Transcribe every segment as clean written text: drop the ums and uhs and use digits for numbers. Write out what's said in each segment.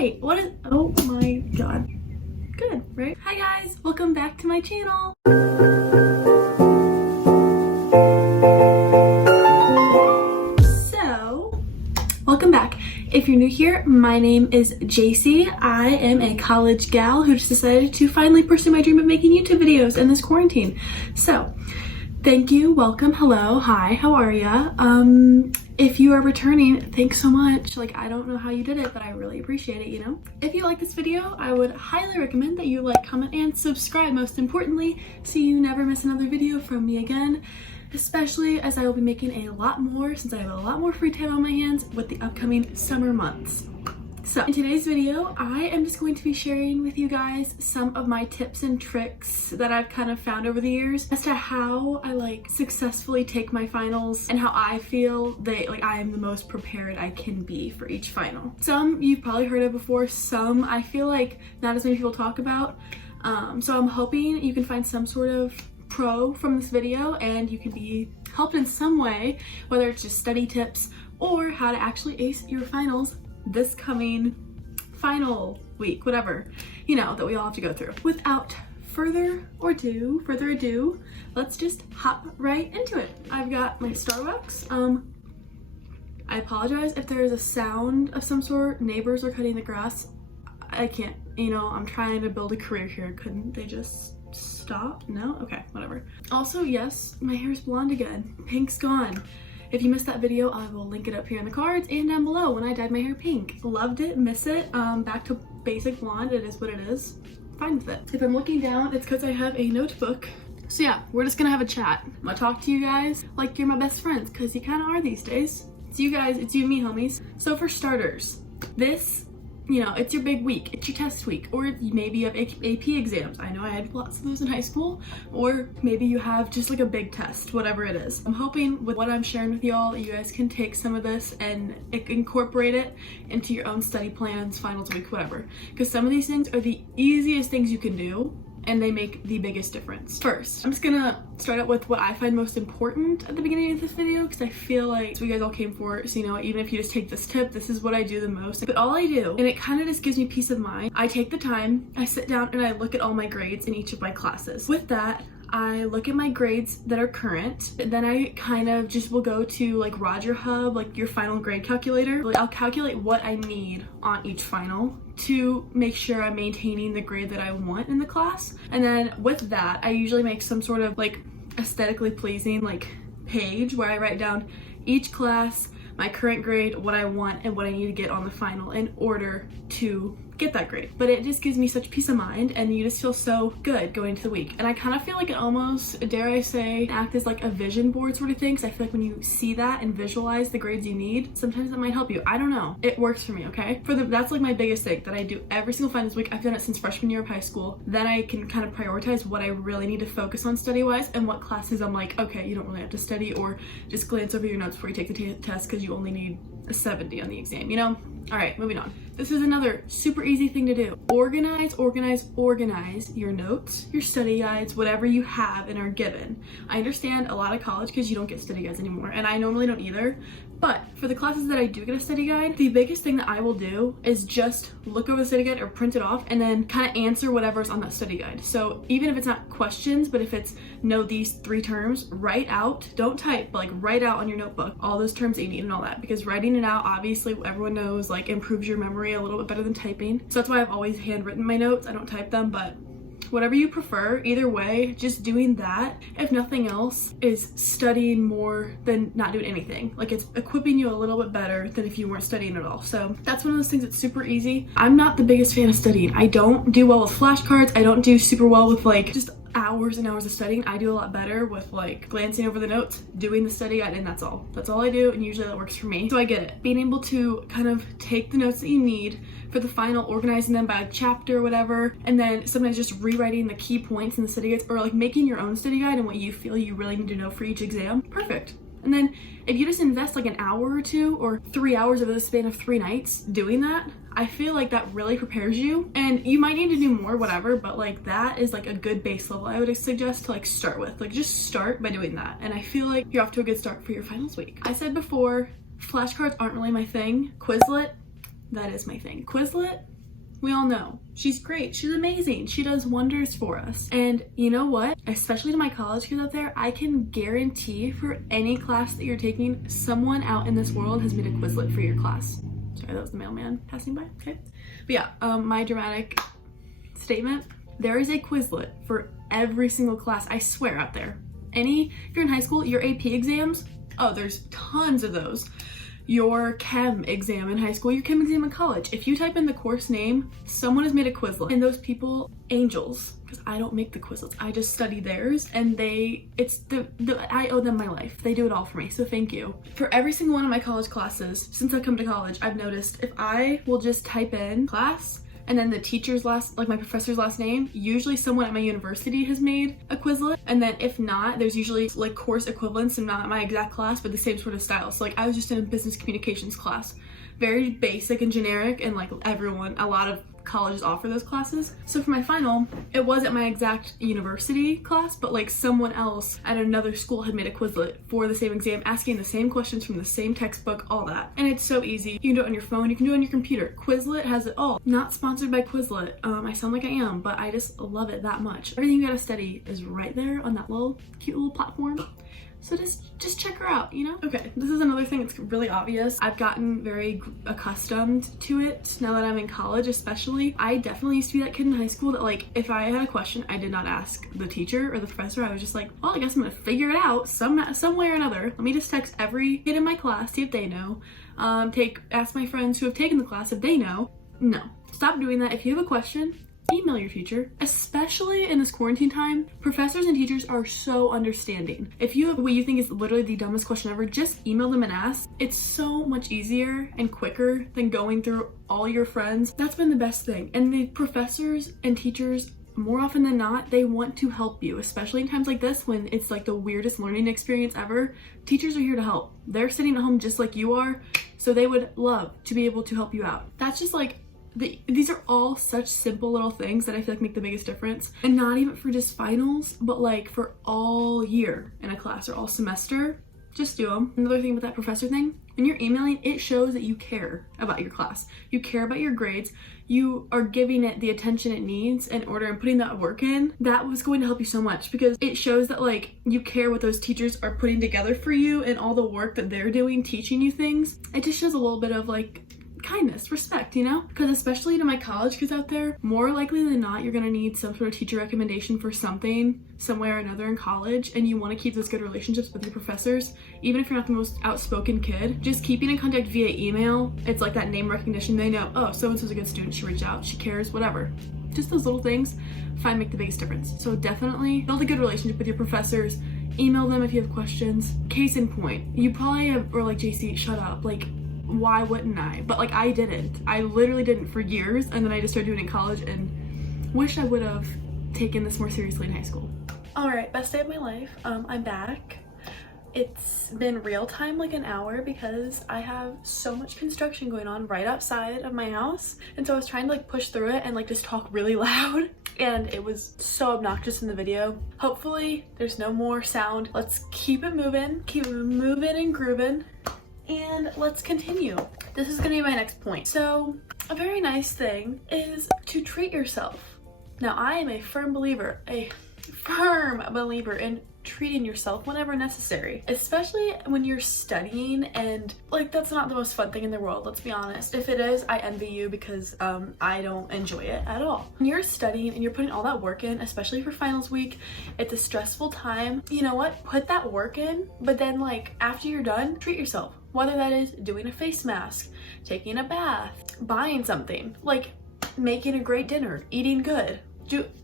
Hi, oh my god. Good, right? Hi guys, welcome back to my channel. So, welcome back. If you're new here, my name is Jace. I am a college gal who just decided to finally pursue my dream of making YouTube videos in this quarantine. So, thank you, welcome, hello, hi, how are ya? If you are returning, thanks so much. Like, I don't know how you did it, but I really appreciate it, you know? If you like this video, I would highly recommend that you like, comment, and subscribe, most importantly, so you never miss another video from me again, especially as I will be making a lot more since I have a lot more free time on my hands with the upcoming summer months. So in today's video, I am just going to be sharing with you guys some of my tips and tricks that I've kind of found over the years as to how I like successfully take my finals and how I feel that like I am the most prepared I can be for each final. Some you've probably heard of before, some I feel like not as many people talk about. So I'm hoping you can find some sort of pro from this video and you can be helped in some way, whether it's just study tips or how to actually ace your finals this coming final week, whatever, you know, that we all have to go through. Without further ado, let's just hop right into it. I've got my Starbucks. I apologize if there is a sound of some sort. Neighbors are cutting the grass. I can't, you know, I'm trying to build a career here. Couldn't they just stop? No? Okay, whatever. Also, yes, my hair's blonde again. Pink's gone. If you missed that video, I will link it up here in the cards and down below when I dyed my hair pink. Loved it, miss it, back to basic blonde, it is what it is. Fine with it. If I'm looking down, it's because I have a notebook. So yeah, we're just gonna have a chat. I'm gonna talk to you guys like you're my best friends, because you kind of are these days. It's you guys, it's you and me, homies. So for starters, this, you know, it's your big week, it's your test week, or maybe you have AP exams. I know I had lots of those in high school, or maybe you have just like a big test, whatever it is. I'm hoping with what I'm sharing with y'all, you guys can take some of this and incorporate it into your own study plans, finals week, whatever. Because some of these things are the easiest things you can do, and they make the biggest difference. First, I'm just gonna start out with what I find most important at the beginning of this video, because I feel like that's what you guys all came for. So, you know, even if you just take this tip, this is what I do the most. But all I do, and it kind of just gives me peace of mind, I take the time, I sit down and I look at all my grades in each of my classes. With that, I look at my grades that are current, and then I kind of just will go to like Roger Hub, like your final grade calculator. Like, I'll calculate what I need on each final to make sure I'm maintaining the grade that I want in the class. And then with that, I usually make some sort of like aesthetically pleasing like page where I write down each class, my current grade, what I want, and what I need to get on the final in order to get that grade. But it just gives me such peace of mind, and you just feel so good going into the week. And I kind of feel like it almost, dare I say, act as like a vision board sort of thing, because I feel like when you see that and visualize the grades you need, sometimes that might help you. I don't know, it works for me. Okay, that's like my biggest thing that I do every single finals week. I've done it since freshman year of high school. Then I can kind of prioritize what I really need to focus on study wise, and what classes I'm like, okay, you don't really have to study, or just glance over your notes before you take the test because you only need a 70 on the exam, you know? All right, moving on. This is another super easy thing to do. Organize your notes, your study guides, whatever you have and are given. I understand a lot of college because you don't get study guides anymore, and I normally don't either. But for the classes that I do get a study guide, the biggest thing that I will do is just look over the study guide or print it off and then kind of answer whatever's on that study guide. So even if it's not questions, but if it's know these 3 terms, write out, don't type, but like write out on your notebook all those terms that you need and all that, because writing it out, obviously everyone knows, like improves your memory a little bit better than typing. So that's why I've always handwritten my notes. I don't type them, but whatever you prefer, either way, just doing that, if nothing else, is studying more than not doing anything. Like, it's equipping you a little bit better than if you weren't studying at all. So that's one of those things that's super easy. I'm not the biggest fan of studying. I don't do well with flashcards. I don't do super well with like just hours and hours of studying. I do a lot better with like glancing over the notes, doing the study guide, and that's all I do, and usually that works for me. So I get it. Being able to kind of take the notes that you need for the final, organizing them by chapter or whatever, and then sometimes just rewriting the key points in the study guides, or like making your own study guide and what you feel you really need to know for each exam. Perfect. And then if you just invest like an hour or 2 or 3 hours over the span of 3 nights doing that, I feel like that really prepares you. And you might need to do more, whatever, but like that is like a good base level I would suggest to like start with. Like, just start by doing that, and I feel like you're off to a good start for your finals week. I said before, flashcards aren't really my thing. Quizlet, that is my thing. Quizlet, we all know. She's great. She's amazing. She does wonders for us. And you know what? Especially to my college kids out there, I can guarantee for any class that you're taking, someone out in this world has made a Quizlet for your class. Sorry, that was the mailman passing by. Okay. But yeah, my dramatic statement, there is a Quizlet for every single class, I swear, out there. If you're in high school, your AP exams, oh, there's tons of those. Your chem exam in high school, your chem exam in college. If you type in the course name, someone has made a Quizlet. And those people, angels, because I don't make the Quizlets, I just study theirs, and I owe them my life. They do it all for me, so thank you. For every single one of my college classes, since I've come to college, I've noticed if I will just type in class, and then the teacher's my professor's last name, usually someone at my university has made a Quizlet. And then if not, there's usually like course equivalents and not my exact class, but the same sort of style. So like I was just in a business communications class, very basic and generic, and like a lot of colleges offer those classes. So for my final, it wasn't my exact university class, but like someone else at another school had made a Quizlet for the same exam, asking the same questions from the same textbook, all that. And it's so easy. You can do it on your phone, you can do it on your computer. Quizlet has it all. Not sponsored by Quizlet. I sound like I am, but I just love it that much. Everything you gotta study is right there on that cute little platform. So just check her out, you know? Okay, this is another thing that's really obvious. I've gotten very accustomed to it now that I'm in college, especially. I definitely used to be that kid in high school that like, if I had a question, I did not ask the teacher or the professor. I was just like, well, I guess I'm gonna figure it out some way or another. Let me just text every kid in my class, see if they know. Ask my friends who have taken the class if they know. No, stop doing that. If you have a question, email your teacher. Especially in this quarantine time, professors and teachers are so understanding. If you have what you think is literally the dumbest question ever, just email them and ask. It's so much easier and quicker than going through all your friends. That's been the best thing. And the professors and teachers, more often than not, they want to help you, especially in times like this when it's like the weirdest learning experience ever. Teachers are here to help. They're sitting at home just like you are, so they would love to be able to help you out. That's just like these are all such simple little things that I feel like make the biggest difference. And not even for just finals, but like for all year in a class or all semester, just do them. Another thing with that professor thing, when you're emailing, it shows that you care about your class. You care about your grades. You are giving it the attention it needs in order and putting that work in. That was going to help you so much because it shows that like you care what those teachers are putting together for you and all the work that they're doing, teaching you things. It just shows a little bit of like kindness, respect, you know? Because especially to my college kids out there, more likely than not, you're gonna need some sort of teacher recommendation for something somewhere or another in college, and you want to keep those good relationships with your professors. Even if you're not the most outspoken kid, just keeping in contact via email, it's like that name recognition. They know, oh, so-and-so's a good student, she reached out, she cares, whatever. Just those little things make the biggest difference. So definitely build a good relationship with your professors. Email them if you have questions. Case in point, you probably have, or like, JC, shut up, like, why wouldn't I? But like I didn't. I literally didn't for years, and then I just started doing it in college and wish I would have taken this more seriously in high school. Alright, best day of my life. I'm back. It's been real time, like an hour, because I have so much construction going on right outside of my house, and so I was trying to like push through it and like just talk really loud, and it was so obnoxious in the video. Hopefully there's no more sound. Let's keep it moving and grooving. And let's continue. This is gonna be my next point. So a very nice thing is to treat yourself. Now I am a firm believer in treating yourself whenever necessary, especially when you're studying, and like that's not the most fun thing in the world, let's be honest. If it is, I envy you because I don't enjoy it at all. When you're studying and you're putting all that work in, especially for finals week, it's a stressful time. You know what? Put that work in, but then like after you're done, treat yourself. Whether that is doing a face mask, taking a bath, buying something, like making a great dinner, eating good,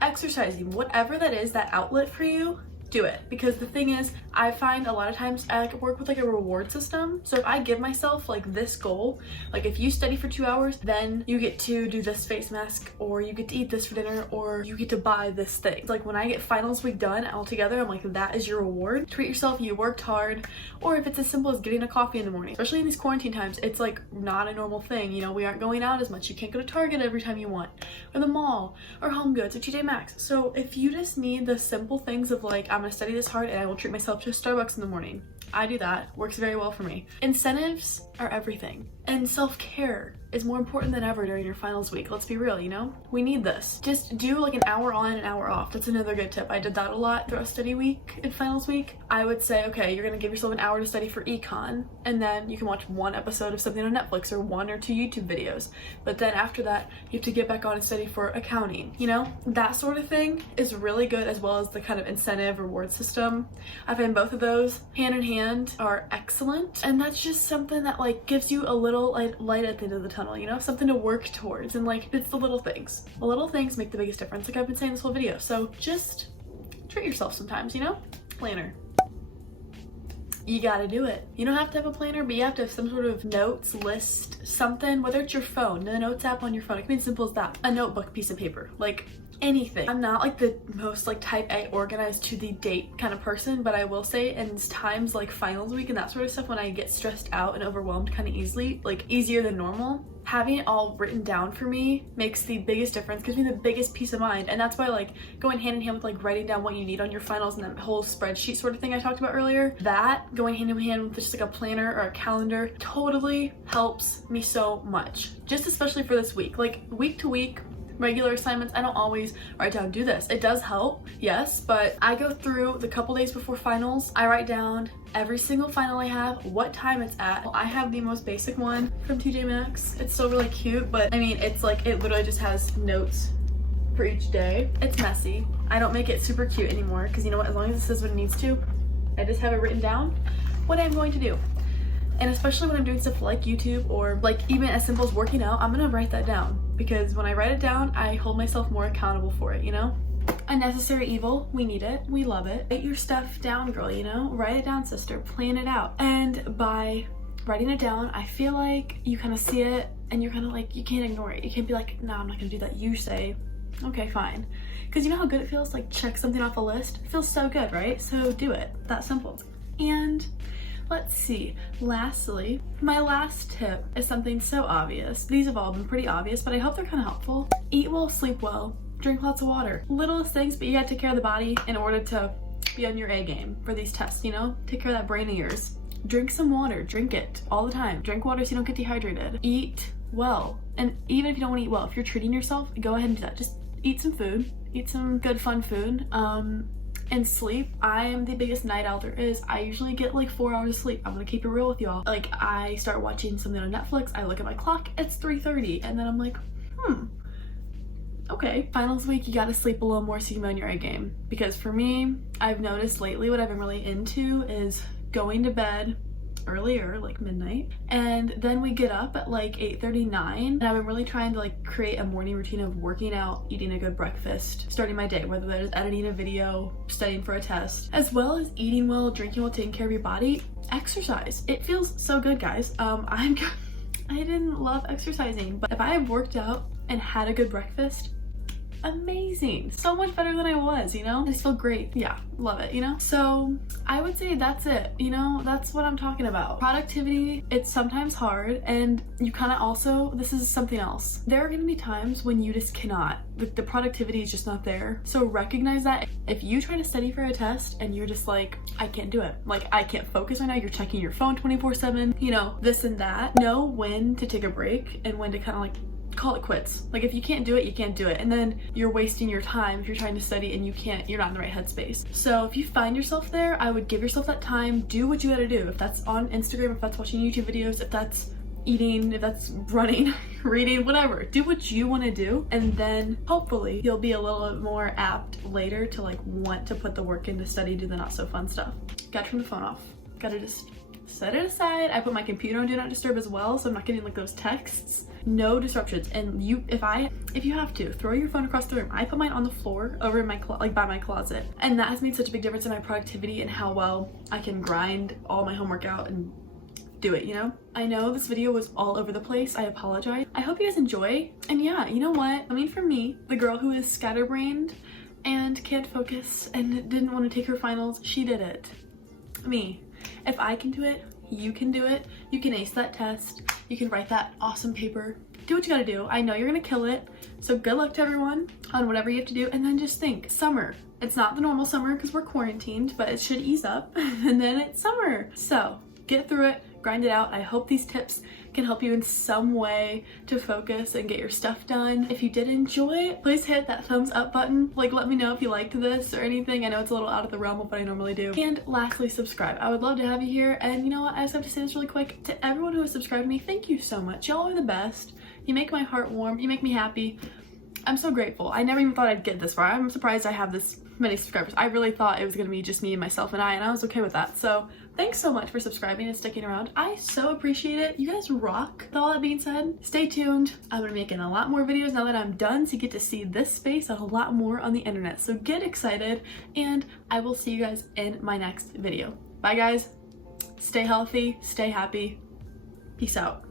exercising, whatever that is, that outlet for you, do it. Because the thing is, I find a lot of times I like work with like a reward system. So if I give myself like this goal, like if you study for 2 hours, then you get to do this face mask, or you get to eat this for dinner, or you get to buy this thing. Like when I get finals week done all together, I'm like, that is your reward. Treat yourself, you worked hard. Or if it's as simple as getting a coffee in the morning, especially in these quarantine times, it's like not a normal thing. You know, we aren't going out as much. You can't go to Target every time you want, or the mall, or Home Goods, or TJ Maxx. So if you just need the simple things of like, I'm gonna study this hard and I will treat myself to Starbucks in the morning. I do that. Works very well for me. Incentives are everything. And self-care is more important than ever during your finals week. Let's be real, you know? We need this. Just do like an hour on, an hour off. That's another good tip. I did that a lot throughout study week and finals week. I would say, okay, you're gonna give yourself an hour to study for econ, and then you can watch one episode of something on Netflix or 1 or 2 YouTube videos. But then after that, you have to get back on and study for accounting, you know? That sort of thing is really good, as well as the kind of incentive reward system. I find both of those hand in hand are excellent, and that's just something that like gives you a little light at the end of the tunnel, you know, something to work towards. And like, it's the little things. The little things make the biggest difference, like I've been saying this whole video. So just treat yourself sometimes, you know? Planner. You gotta do it. You don't have to have a planner, but you have to have some sort of notes list, something, whether it's your phone, the notes app on your phone. It can be as simple as that. A notebook, piece of paper, like anything. I'm not like the most like type A organized to the date kind of person, but I will say in times like finals week and that sort of stuff, when I get stressed out and overwhelmed kind of easily, like easier than normal, having it all written down for me makes the biggest difference, gives me the biggest peace of mind. And that's why like going hand in hand with like writing down what you need on your finals and that whole spreadsheet sort of thing I talked about earlier, that going hand in hand with just like a planner or a calendar totally helps me so much, just especially for this week. Like week to week regular assignments, I don't always write down, do this. It does help, yes, but I go through the couple days before finals. I write down every single final I have, what time it's at. I have the most basic one from TJ Maxx. It's still really cute, but I mean, it's like, it literally just has notes for each day. It's messy. I don't make it super cute anymore, because you know what, as long as it says what it needs to, I just have it written down what I'm going to do. And especially when I'm doing stuff like YouTube or like even as simple as working out, I'm gonna write that down, because when I write it down, I hold myself more accountable for it, you know? A necessary evil, we need it, we love it. Write your stuff down, girl, you know? Write it down, sister, plan it out. And by writing it down, I feel like you kind of see it and you're kind of like, you can't ignore it. You can't be like, no, I'm not gonna do that. You say, okay, fine. Because you know how good it feels, like check something off a list? It feels so good, right? So do it, that simple. And let's see, lastly, my last tip is something so obvious. These have all been pretty obvious, but I hope they're kind of helpful. Eat well, sleep well, drink lots of water. Littlest things, but you gotta take care of the body in order to be on your A game for these tests, you know? Take care of that brain of yours. Drink some water, drink it all the time. Drink water so you don't get dehydrated. Eat well, and even if you don't want to eat well, if you're treating yourself, go ahead and do that. Just eat some food, eat some good fun food. And sleep, I am the biggest night owl there is. I usually get like 4 hours of sleep. I'm gonna keep it real with y'all. Like I start watching something on Netflix, I look at my clock, it's 3:30, and then I'm like, okay. Finals week, you gotta sleep a little more so you can be on your A game. Because for me, I've noticed lately what I've been really into is going to bed earlier, like midnight, and then we get up at like 8:39, and I've been really trying to like create a morning routine of working out, eating a good breakfast, starting my day, whether that is editing a video, studying for a test, as well as eating well, drinking well, taking care of your body. Exercise, it feels so good, guys. I didn't love exercising, but if I have worked out and had a good breakfast, amazing, so much better than I was, you know? I just feel great. Yeah, love it, you know? So I would say that's it, you know? That's what I'm talking about. Productivity, it's sometimes hard, and you kind of also, this is something else, there are gonna be times when you just cannot, like the productivity is just not there. So recognize that. If you try to study for a test and you're just like, I can't do it, like I can't focus right now, you're checking your phone 24/7, you know, this and that, know when to take a break and when to kind of like call it quits. Like if you can't do it, you can't do it, and then you're wasting your time if you're trying to study and you're not in the right headspace. So if you find yourself there, I would give yourself that time, do what you gotta do. If that's on Instagram, if that's watching YouTube videos, if that's eating, if that's running, reading, whatever, do what you want to do, and then hopefully you'll be a little bit more apt later to like want to put the work into study, do the not so fun stuff. Gotta turn the phone off, gotta just set it aside. I put my computer on do not disturb as well, so I'm not getting like those texts. No disruptions. And if you have to, throw your phone across the room. I put mine on the floor over in my by my closet, and that has made such a big difference in my productivity and how well I can grind all my homework out and do it, you know? I know this video was all over the place. I apologize. I hope you guys enjoy. And yeah, you know what? I mean, for me, the girl who is scatterbrained and can't focus and didn't want to take her finals, she did it. Me. If I can do it, you can do it. You can ace that test. You can write that awesome paper. Do what you gotta do. I know you're gonna kill it. So good luck to everyone on whatever you have to do. And then just think, summer. It's not the normal summer because we're quarantined, but it should ease up. And then it's summer. So get through it, grind it out. I hope these tips can help you in some way to focus and get your stuff done. If you did enjoy, please hit that thumbs up button. Like, let me know if you liked this or anything. I know it's a little out of the realm of what I normally do. And lastly, subscribe. I would love to have you here. And you know what? I just have to say this really quick. To everyone who has subscribed to me, thank you so much. Y'all are the best. You make my heart warm. You make me happy. I'm so grateful. I never even thought I'd get this far. I'm surprised I have this many subscribers. I really thought it was gonna be just me and myself and I was okay with that. So thanks so much for subscribing and sticking around. I so appreciate it. You guys rock. With all that being said, stay tuned. I'm gonna be making a lot more videos now that I'm done, so you get to see this space and a lot more on the internet. So get excited, and I will see you guys in my next video. Bye guys. Stay healthy, stay happy. Peace out.